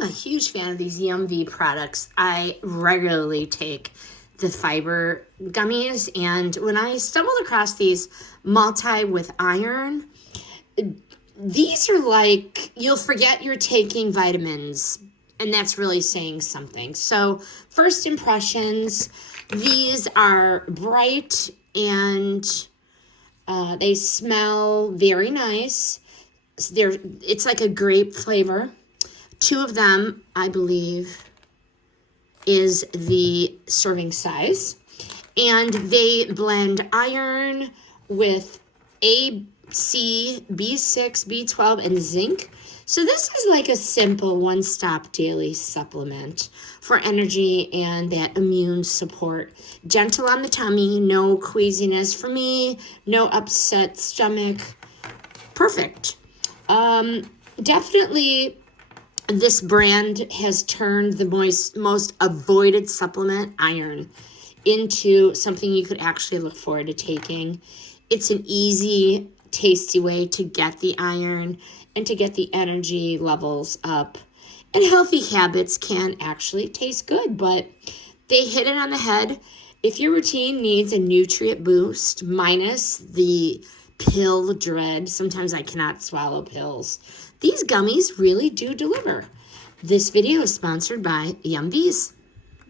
I'm a huge fan of these V products. I regularly take the fiber gummies, and when I stumbled across these multi with iron, these are like, you'll forget you're taking vitamins, and that's really saying something. So first impressions, these are bright and they smell very nice. It's like a grape flavor. Two of them, I believe, is the serving size. And they blend iron with A, C, B6, B12, and zinc. So this is like a simple one-stop daily supplement for energy and that immune support. Gentle on the tummy, no queasiness for me, no upset stomach. Perfect. Definitely this brand has turned the most avoided supplement, iron, into something you could actually look forward to taking. It's an easy, tasty way to get the iron and to get the energy levels up. And healthy habits can actually taste good, but they hit it on the head. If your routine needs a nutrient boost, minus the pill dread, sometimes I cannot swallow pills, these gummies really do deliver. This video is sponsored by Gummies.